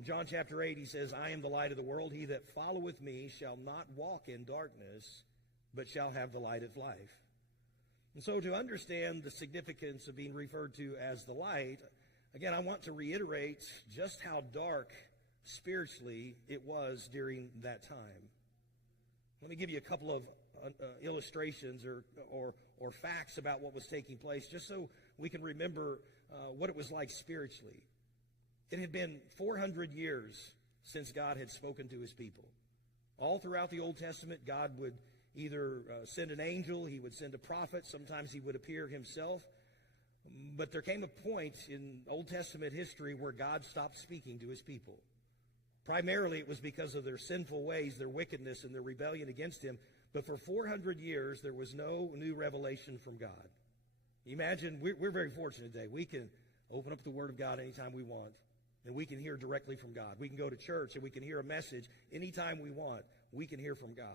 In John chapter 8, he says, I am the light of the world. He that followeth me shall not walk in darkness, but shall have the light of life. And so to understand the significance of being referred to as the light, again, I want to reiterate just how dark spiritually it was during that time. Let me give you a couple of illustrations or facts about what was taking place, just so we can remember what it was like spiritually. It had been 400 years since God had spoken to his people. All throughout the Old Testament, God would either send an angel, he would send a prophet, sometimes he would appear himself. But there came a point in Old Testament history where God stopped speaking to his people. Primarily it was because of their sinful ways, their wickedness, and their rebellion against him. But for 400 years, there was no new revelation from God. Imagine, we're very fortunate today. We can open up the Word of God anytime we want, and we can hear directly from God. We can go to church, and we can hear a message anytime we want. We can hear from God.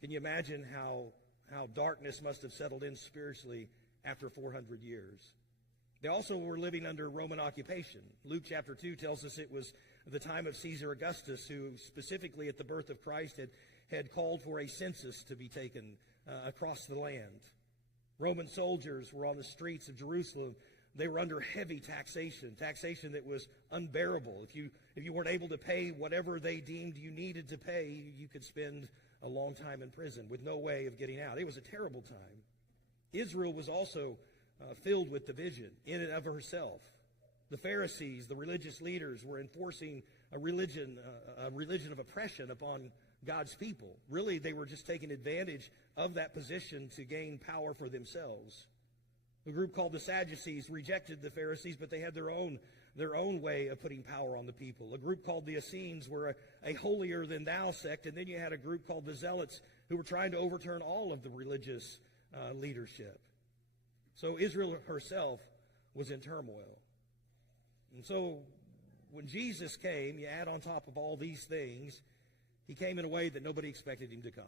Can you imagine how darkness must have settled in spiritually after 400 years? They also were living under Roman occupation. Luke chapter 2 tells us it was the time of Caesar Augustus, who specifically at the birth of Christ had called for a census to be taken across the land. Roman soldiers were on the streets of Jerusalem. They were under heavy taxation that was unbearable. If you weren't able to pay whatever they deemed you needed to pay, you could spend a long time in prison with no way of getting out. It was a terrible time. Israel was also filled with division in and of herself. The Pharisees, the religious leaders, were enforcing a religion of oppression upon God's people. Really, they were just taking advantage of that position to gain power for themselves. A group called the Sadducees rejected the Pharisees, but they had their own way of putting power on the people. A group called the Essenes were a holier-than-thou sect, and then you had a group called the Zealots who were trying to overturn all of the religious leadership. So Israel herself was in turmoil. And so when Jesus came, you add on top of all these things, he came in a way that nobody expected him to come.